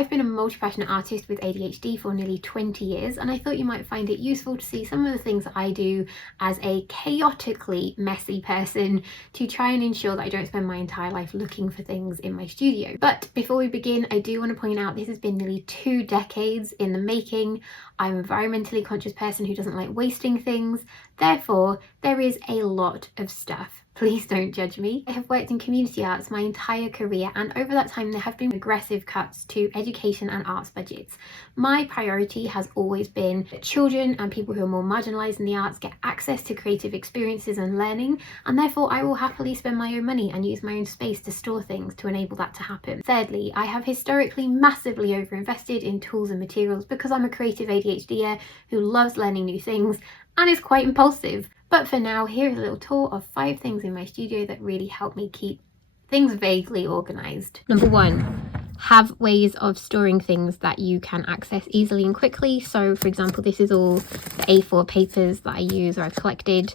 I've been a multi-passionate artist with ADHD for nearly 20 years, and I thought you might find it useful to see some of the things that I do as a chaotically messy person to try and ensure that I don't spend my entire life looking for things in my studio. But before we begin, I do want to point out this has been nearly 2 decades in the making. I'm an environmentally conscious person who doesn't like wasting things. Therefore, there is a lot of stuff. Please don't judge me. I have worked in community arts my entire career, and over that time there have been aggressive cuts to education and arts budgets. My priority has always been that children and people who are more marginalised in the arts get access to creative experiences and learning, and therefore I will happily spend my own money and use my own space to store things to enable that to happen. Thirdly, I have historically massively overinvested in tools and materials because I'm a creative ADHDer who loves learning new things and is quite impulsive. But for now, here is a little tour of 5 things in my studio that really help me keep things vaguely organised. Number 1, have ways of storing things that you can access easily and quickly. So for example, this is all the A4 papers that I use or I've collected,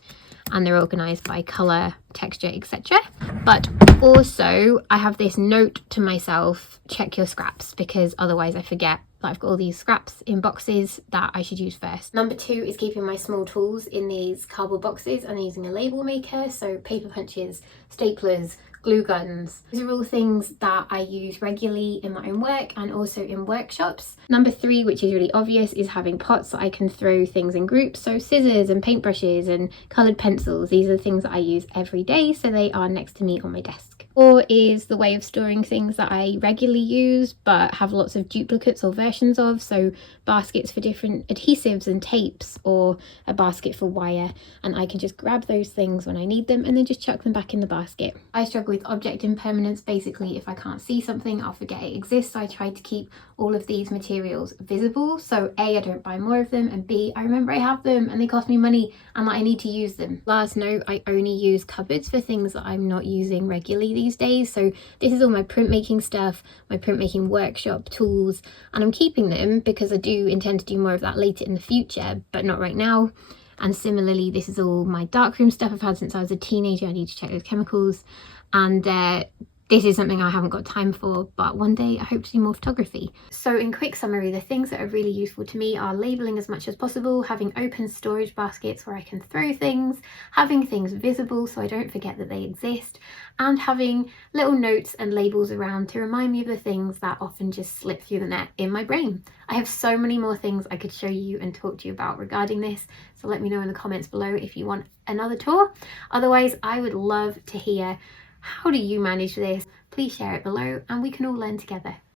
and they're organised by colour, texture, etc. But also I have this note to myself: check your scraps, because otherwise I forget that I've got all these scraps in boxes that I should use first. Number 2 is keeping my small tools in these cardboard boxes and using a label maker, so paper punches, staplers, glue guns. These are all things that I use regularly in my own work and also in workshops. Number 3, which is really obvious, is having pots that I can throw things in groups, so scissors and paintbrushes and coloured pencils. These are the things that I use every day, so they are next to me on my desk. 4 is the way of storing things that I regularly use but have lots of duplicates or versions of, so baskets for different adhesives and tapes, or a basket for wire, and I can just grab those things when I need them and then just chuck them back in the basket. I struggle with object impermanence. Basically, if I can't see something, I'll forget it exists, so I try to keep all of these materials visible, so A, I don't buy more of them, and B, I remember I have them and they cost me money and that I need to use them. Last note, I only use cupboards for things that I'm not using regularly these days, so this is all my printmaking stuff, my printmaking workshop tools, and I'm keeping them because I do intend to do more of that later in the future, but not right now. And similarly, this is all my darkroom stuff I've had since I was a teenager. I need to check those chemicals, and this is something I haven't got time for, but one day I hope to do more photography. So in quick summary, the things that are really useful to me are labelling as much as possible, having open storage baskets where I can throw things, having things visible so I don't forget that they exist, and having little notes and labels around to remind me of the things that often just slip through the net in my brain. I have so many more things I could show you and talk to you about regarding this, so let me know in the comments below if you want another tour. Otherwise, I would love to hear, how do you manage this? Please share it below and we can all learn together.